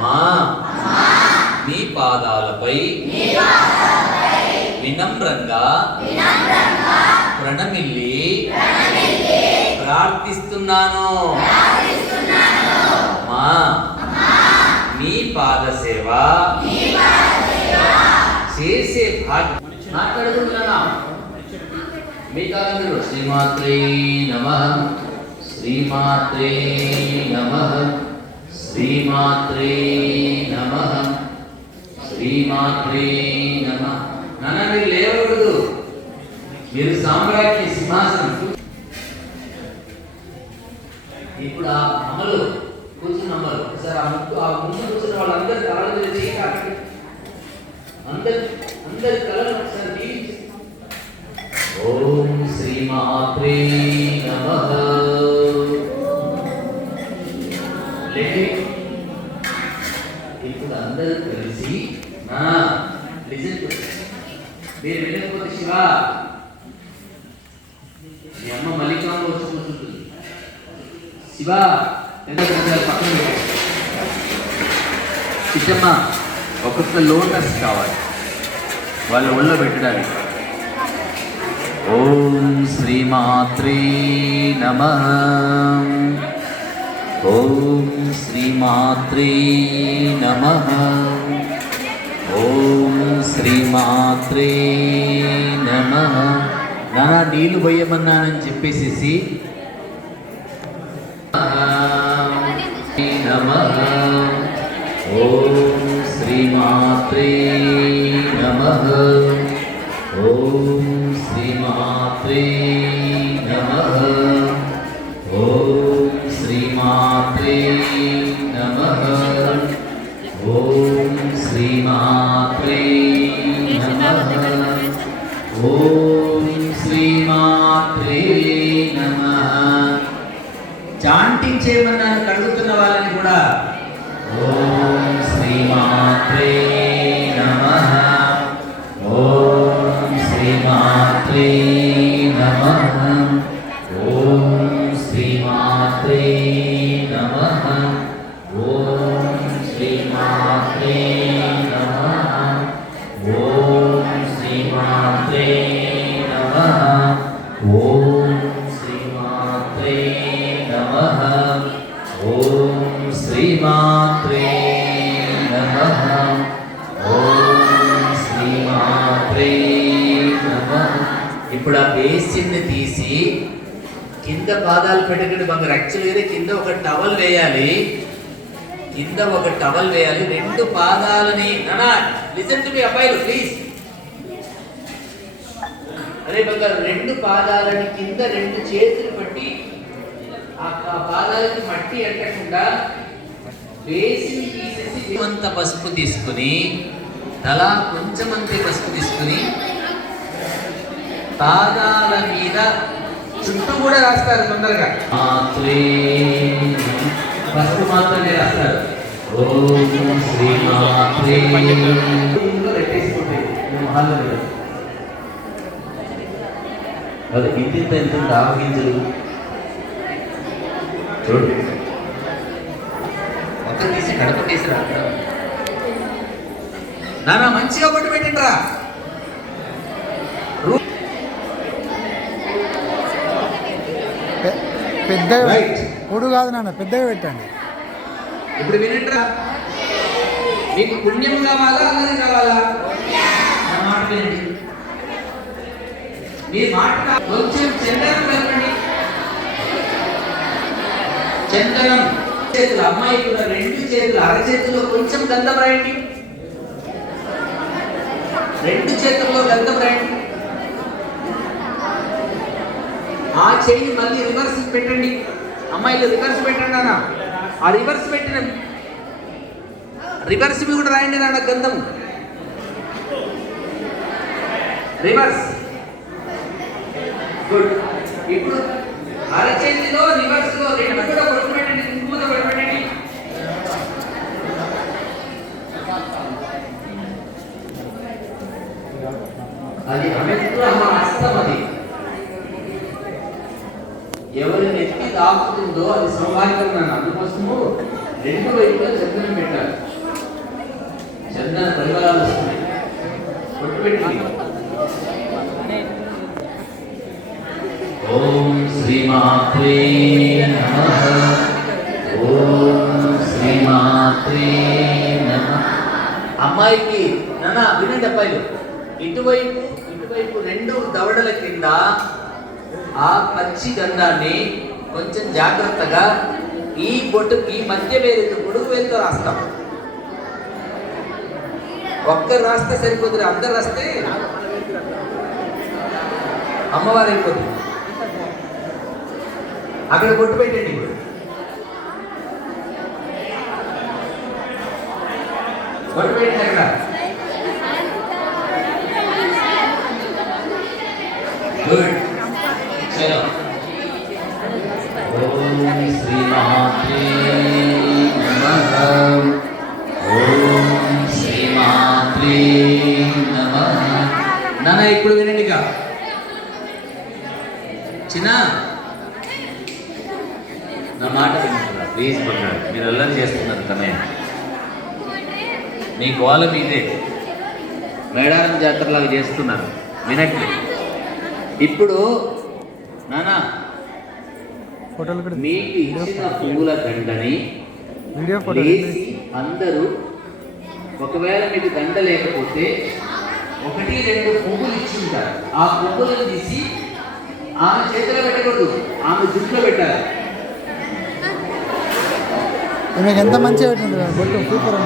మా మీ పాదాలపై వినమ్రంగా ప్రణమిల్లి ప్రార్థిస్తున్నాను. మా మీ పాద సేవ చేసే భాగ్యం. మాట్లాడుకుంటున్నానా? మీ కాలంలో శ్రీమాత్రి నమ. ஸ்ரீமாத்ரே நம ஸ்ரீமாத்ரே நம ஸ்ரீமாத்ரೇ ನಮ ನನ್ನ మీరు లేవకూడదు మీరు సామ్రాజ్య సింహాసనం ఇప్పుడు ఆ అమలు కూర్చున్న అమలు సార్ ఆ ముందు ఆ ముందు కూర్చున్న వాళ్ళందరి తలలు తెలిసి అందరి అందరి తలలు ఒకసారి ఓం శ్రీ మహాత్రే నమః అంటే ఇప్పుడు అందరూ కలిసి నా లిజన్ మీరు వెళ్ళకపోతే శివ మీ అమ్మ మల్లికాంబ వచ్చి కూర్చుంటుంది శివ ఎంత కొంచెం పక్కన పెట్టు. చిట్టమ్మ ఒక్కొక్క లోటస్ కావాలి. వాళ్ళ ఒళ్ళో పెట్టడానికి. ఓం శ్రీమాత్రే నమ. ఓం శ్రీమాత్రే నమ. ఓం శ్రీమాత్రే నమ. నానా నీళ్ళు పోయమన్నానని చెప్పేసేసి. నమ ఓం శ్రీమాత్రే నమ. ఓం శ్రీమాత్రే నమ. చాంటింగ్ కడుగుతున్న వాళ్ళని కూడా ఓం శ్రీమాత్రే శ్రీమాత్రే నమ. ఓం శ్రీమాత్రే నమ. ఓం శ్రీమాత్రే నమ. ఓం శ్రీమాత్రే నమ. ఇప్పుడు ఆ బేసిన్ని తీసి కింద పాదాలు పెట్టకండి మాకు యాక్చువల్గా కింద ఒక టవల్ వేయాలి. కింద ఒక టవల్ వేయాలి. రెండు పాదాలని. నానా లిసన్ టు మీ అబ్బాయిలు ప్లీజ్. అరే బంగారు రెండు పాదాలని కింద రెండు చేతులు పట్టి ఆ పాదాలకి మట్టి అంటకుండా తీసేసి అంత పసుపు తీసుకుని తల కొంచెం అంతే పసుపు తీసుకుని పాదాల మీద చుట్టూ కూడా రాస్తారు తొందరగా. మాత్రే పసుపు మాత్రమే రాస్తారు. ఓం శ్రీ మాత్రే. మీద. అది ఇంటింత ఎంత ఉంది? ఆవగింజలు చూడు. మొత్తం తీసి కడప తీసిరా. నానా మంచిగా పట్టు పెట్టండిరా. రైట్ పొడు కాదు నాన్న పెద్దగా పెట్టండి. ఇప్పుడు వినండిరా. మీకు పుణ్యం కావాలా అన్నది కావాలా? నా మాట వినండి. మీ మాట కొంచెం చందనం కలపండి చందనం చేతులు అమ్మాయి కూడా రెండు చేతులు అరచేతిలో కొంచెం గంధం రాయండి. రెండు చేతుల్లో గంధం రాయండి. ఆ చెయ్యి మళ్ళీ రివర్స్ పెట్టండి. అమ్మాయిలు రివర్స్ పెట్టండి అన్న. ఆ రివర్స్ పెట్టిన రివర్స్ మీ కూడా రాయండి నాన్న గంధం. రివర్స్ గుడ్ ఇప్పుడు అరచేతిలో రివర్స్లో రెండు కూడా కొట్టు పెట్టండి కుంకుమతో కొట్టు పెట్టండి అది అనుగ్రహ హస్తం అది ఎవరి నెత్తి తాకుతుందో అది సౌభాగ్యం నన్ను అందుకోసము రెండు వైపులా చందనం పెట్టాలి చందన పరిమళాలు వస్తున్నాయి కొట్టు పెట్టింది ఓం శ్రీమాత్రే నమః ఓం శ్రీమాత్రే అమ్మాయికి నాన్న వినండి అబ్బాయిలు. ఇటువైపు ఇటువైపు రెండు దవడల కింద ఆ పచ్చి గంధాన్ని కొంచెం జాగ్రత్తగా ఈ బొట్టు ఈ మధ్య వేలుతో పొడుగు వేలుతో రాస్తాం. ఒక్కరు రాస్తే సరిపోతుంది అందరు రాస్తే అమ్మవారు అయిపోతుంది. అక్కడ బొట్టు పెట్టండి. ఇప్పుడు బొట్టు పెట్టండి అక్కడ గుడ్ మీ గోల మీదే. మేడారం జాతరలాగా చేస్తున్నారు. వినట్లే ఇప్పుడు నానా మీకు ఇచ్చిన పువ్వుల దండని అందరూ ఒకవేళ మీకు దండ లేకపోతే ఒకటి రెండు పువ్వులు ఇచ్చి ఉంటారు. ఆ పువ్వులను తీసి ఆమె చేతిలో పెట్టకూడదు. ఆమె జుట్టులో పెట్టాలి. ఎంత మంచిగా పెట్టింది? సూపర్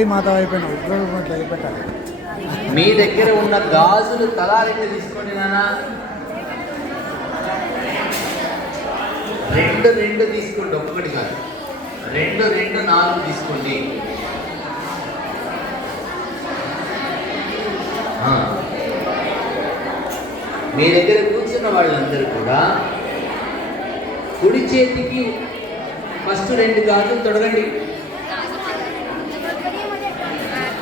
కాళీమాత అయిపోయిన ఉగ్రరూపం ఇట్లా పెట్టాలి మీ దగ్గర ఉన్న గాజులు తలా రెండు తీసుకోండి నానా రెండు రెండు తీసుకోండి ఒక్కటి కాదు. రెండు రెండు నాలుగు తీసుకోండి. మీ దగ్గర కూర్చున్న వాళ్ళందరూ కూడా కుడి చేతికి ఫస్ట్ రెండు గాజులు తొడగండి.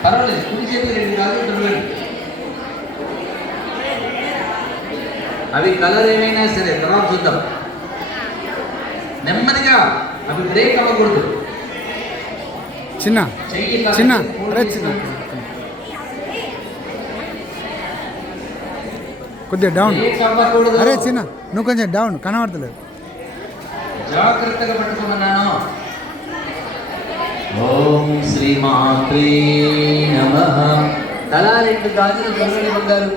పర్వాలేదు కుడి చేతికి రెండు గాజులు తొడగండి అవి కలర్ ఏమైనా సరే తర్వాత చూద్దాం నెమ్మదిగా అవి బ్రేక్ అవ్వకూడదు చిన్న చెయ్యి ఇలా చిన్న పెట్టి అరే చిన్న కొద్దిగా డౌన్ బ్రేక్ అవ్వకూడదు అరే చిన్న నువ్వు కొంచెం డౌన్ కనబడతలేదు జాగ్రత్తగా పట్టుకోమన్నాను ఓం శ్రీమాత్రే నమ. తలా రెండు గాజులు దొంగలు బంగారు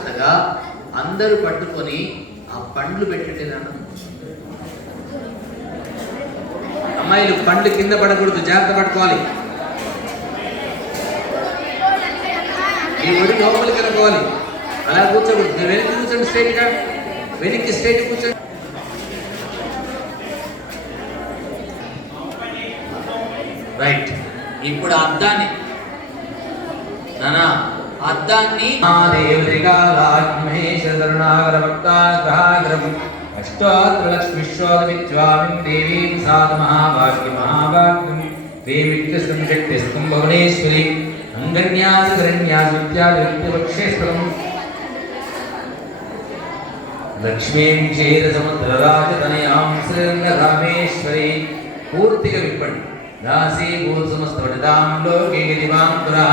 జాగ్రత్తగా అందరూ పట్టుకొని ఆ పండ్లు పెట్టండి నాన్న. అమ్మాయిలు పండ్లు కింద పడకూడదు జాగ్రత్త పట్టుకోవాలి. ఈ ఒడి లోపలికి వెళ్ళిపోవాలి. అలా కూర్చోకూడదు. వెనక్కి కూర్చోండి స్ట్రైట్గా వెనక్కి స్ట్రైట్ కూర్చోండి. రైట్ ఇప్పుడు అద్దాన్ని. నానా అద్దాన్ని అష్టాత్రలక్ష్మిశ్వామిత్వామిం దేవీం సాధ మహాభాగ్య మహాభాగ్యం దేవిత్యస్తం శక్తిస్తం భువనేశ్వరి అంగన్యాసకరణ్యాసిత్యాది విద్యవక్షేశ్వరం లక్ష్మీం క్షీరసముద్రరాజతనయాం శ్రీరంగరామేశ్వరి పూర్తిగా విప్పండి. దాసీ భూతమస్తవటాం లోకే దివాంకురా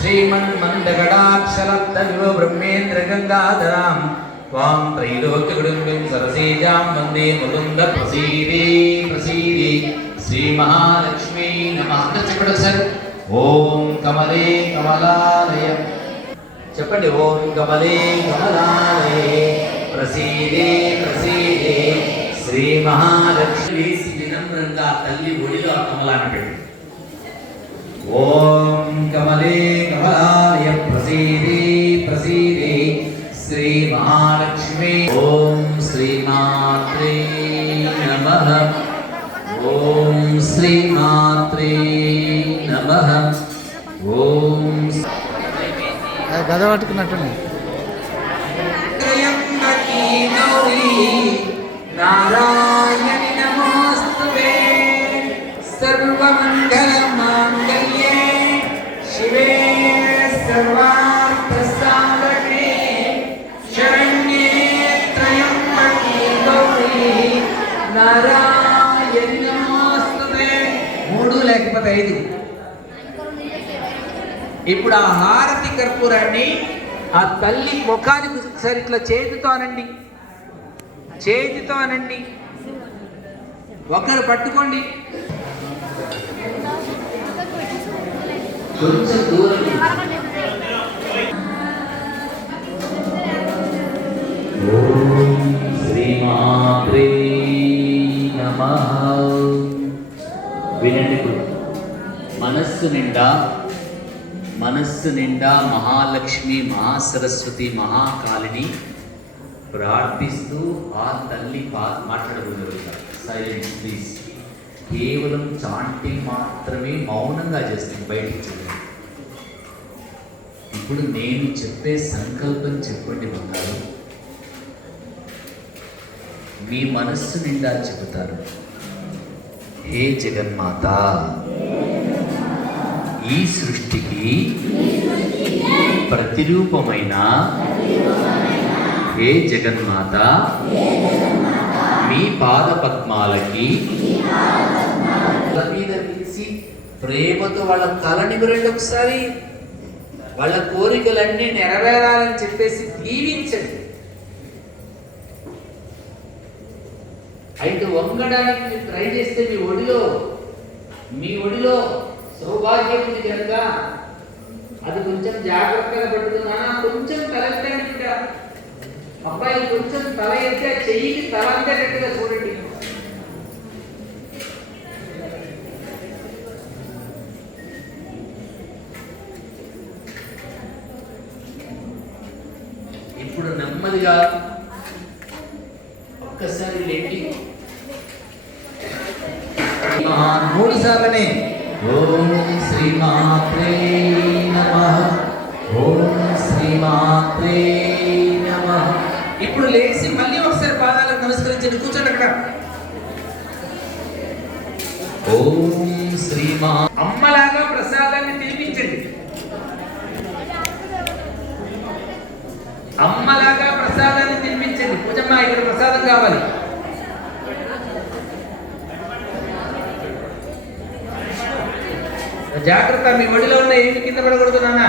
శ్రీమన్మందగడాక్షరత్తవివ బ్రహ్మేంద్ర గంగాధరాం త్వాం త్రైలోక్యకుడుంబిం సరసీజాం వందే ముకుంద ప్రసీదే ప్రసీదే. శ్రీ మహాలక్ష్మీ నమ. అందరూ చెప్పండి ఓం కమలే కమలాలయ. చెప్పండి ఓం కమలే కమలాలయే. ప్రసీదే ప్రసీదే. శ్రీ మహాలక్ష్మి వినమ్రంగా తల్లి ఒడిలో ఆ కమలాన్ని పెట్టి ఓం కమలే కమలాలయ ప్రసీదే ప్రసీదే. శ్రీ మహాలక్ష్మి ఓం శ్రీమాత్రే నమ. ఓం శ్రీమాత్రే నమ. ఓం గద గౌరీ నారాయణి లేకపోతే ఐదు? ఇప్పుడు ఆ హారతి కర్పూరాన్ని ఆ తల్లి ముఖానికి ఒకసారి ఇట్లా చేతితో అనండి. చేతితో అనండి. ఒకరు పట్టుకోండి. కొంచెం దూరం. శ్రీమాత్రే నమ. వినండి ఇప్పుడు మనస్సు నిండా మనస్సు నిండా మహాలక్ష్మి మహాసరస్వతి మహాకాళిని ప్రార్థిస్తూ ఆ తల్లి పా మాట్లాడగలుగుతారు సైలెన్స్ ప్లీజ్ కేవలం చాంటింగ్ మాత్రమే మౌనంగా చేస్తుంది బయటికి చూడండి ఇప్పుడు నేను చెప్పే సంకల్పం చెప్పండి బంగారు మీ మనస్సు నిండా చెబుతారు హే జగన్మాత! ఈ సృష్టికి ప్రతిరూపమైన హే జగన్మాత? మీ పాద పద్మాలకి తల మీద నిలిచి ప్రేమతో వాళ్ళ తలని గురండి ఒకసారి. వాళ్ళ కోరికలన్నీ నెరవేరాలని చెప్పేసి దీవించండి. అయితే వంగడానికి ట్రై చేస్తే మీ ఒడిలో మీ ఒడిలో సౌభాగ్యం ఉంది కనుక అది కొంచెం జాగ్రత్తగా పట్టుకున్నా కొంచెం తలెత్తండి బిడ్డ అబ్బాయి కొంచెం తల ఎత్తే ఆ చెయ్యికి తల అందేటట్టుగా చూడండి. ఇప్పుడు నెమ్మదిగా ఒక్కసారి లేండి మూడు సార్లనే శ్రీమాత్రే నమ. ఓం శ్రీమాత్రే నమ. ఇప్పుడు లేచి మళ్ళీ ఒకసారి పాదాలకు నమస్కరించండి కూర్చోండి అక్కడ. ఓం శ్రీమా అమ్మలాగా ప్రసాదాన్ని తినిపించండి. అమ్మలాగా ప్రసాదాన్ని తినిపించండి. పూజమ్మ ఇక్కడ ప్రసాదం కావాలి. జాగ్రత్త మీ ఒడిలో ఉన్న ఏమి కింద పడకూడదు నాన్న.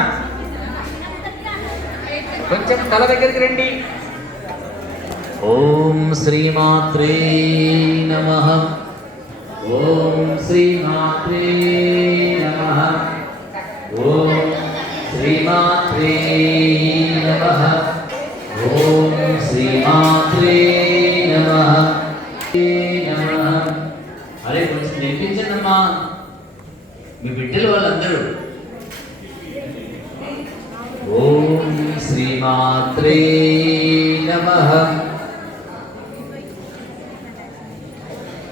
కొంచెం తల దగ్గరికి రండి. ఓం శ్రీమాత్రే నమ. ఓం శ్రీమాత్రే నమ. ఓం శ్రీమాత్రే నమ. ఓం శ్రీమా బిడ్డలు వాళ్ళందరూ. ఓం శ్రీ మాత్రే నమ.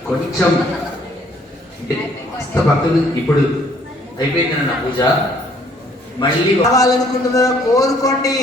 కొంచెం భక్తులు ఇప్పుడు అయిపోయింది నా పూజ. మళ్ళీ కావాలనుకుంటున్నారా కోరుకోండి.